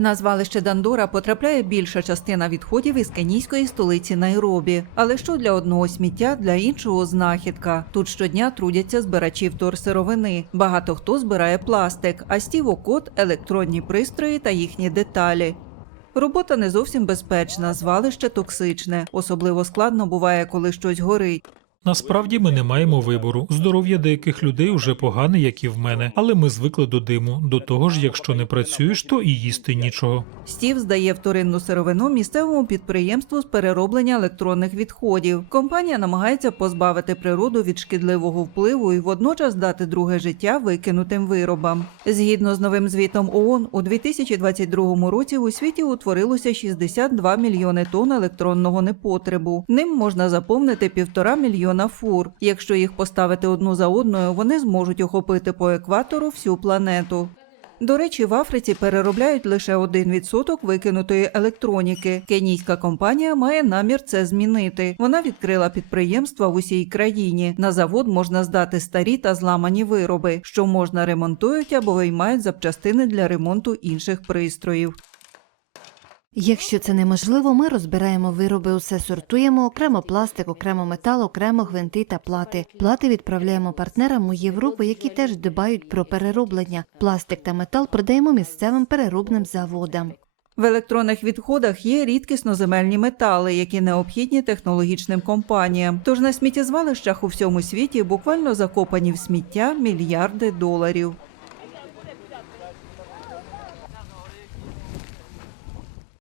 На звалище Дандора потрапляє більша частина відходів із кенійської столиці Найробі. Але що для одного сміття, для іншого знахідка. Тут щодня трудяться збирачі вторсировини. Багато хто збирає пластик, а стівокод, електронні пристрої та їхні деталі. Робота не зовсім безпечна, звалище токсичне. Особливо складно буває, коли щось горить. Насправді ми не маємо вибору. Здоров'я деяких людей уже погане, як і в мене, але ми звикли до диму. До того ж, якщо не працюєш, то і їсти нічого. Стів здає вторинну сировину місцевому підприємству з перероблення електронних відходів. Компанія намагається позбавити природу від шкідливого впливу і водночас дати друге життя викинутим виробам. Згідно з новим звітом ООН, у 2022 році у світі утворилося 62 мільйони тонн електронного непотребу. Ним можна заповнити півтора мільйона фур. Якщо їх поставити одну за одною, вони зможуть охопити по екватору всю планету. До речі, в Африці переробляють лише 1% викинутої електроніки. Кенійська компанія має намір це змінити. Вона відкрила підприємства в усій країні. На завод можна здати старі та зламані вироби, що можна ремонтують або виймають запчастини для ремонту інших пристроїв. Якщо це неможливо, ми розбираємо вироби, усе сортуємо, окремо пластик, окремо метал, окремо гвинти та плати. Плати відправляємо партнерам у Європу, які теж дбають про перероблення. Пластик та метал продаємо місцевим переробним заводам. В електронних відходах є рідкісноземельні метали, які необхідні технологічним компаніям. Тож на сміттєзвалищах у всьому світі буквально закопані в сміття мільярди доларів.